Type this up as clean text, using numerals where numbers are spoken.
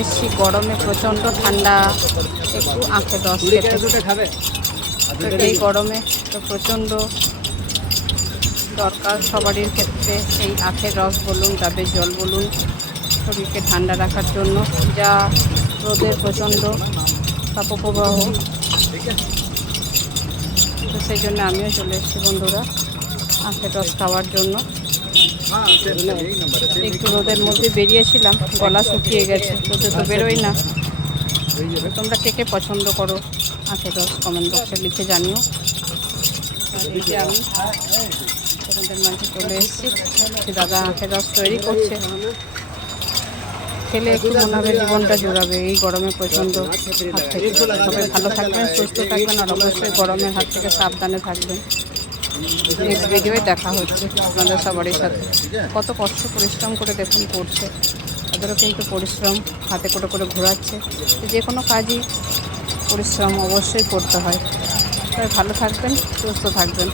বেশি গরমে প্রচণ্ড ঠান্ডা, একটু আখের রস খেতে। তো এই গরমে তো প্রচণ্ড দরকার সবারই ক্ষেত্রে এই আখের রস বলুন, ডাবের জল বলুন, শরীরকে ঠান্ডা রাখার জন্য। যা রোদের প্রচণ্ড তাপপ্রবাহ, তো সেই জন্য আমিও চলে এসেছি বন্ধুরা আখের রস খাওয়ার জন্য। একটু রোদের মধ্যে বেরিয়েছিলাম, গলা শুকিয়ে গেছে, রোদে তো বেরোই না। তোমরা কে কে পছন্দ করো আখের রস কমেন্ট বক্সে লিখে জানিও। আর এই যে আমি সেখানটার মাঝে চলে এসেছি, দাদা আখের রস তৈরি করছে। খেলে একটু মনে হবে জীবনটা জোড়াবে এই গরমে প্রচণ্ড হাত থেকে। সবাই ভালো থাকবেন, সুস্থ থাকবেন, আর অবশ্যই গরমের হাত থেকে সাবধানে থাকবেন। নেক্সট ভিডিওয়ে দেখা হচ্ছে আপনাদের সবারই সাথে। কত কষ্ট পরিশ্রম করে দেখুন করছে, তাদেরও কিন্তু পরিশ্রম, হাতে করে করে ঘোরাচ্ছে। যে কোনো কাজই পরিশ্রম অবশ্যই করতে হয়। সবাই ভালো থাকবেন, সুস্থ থাকবেন।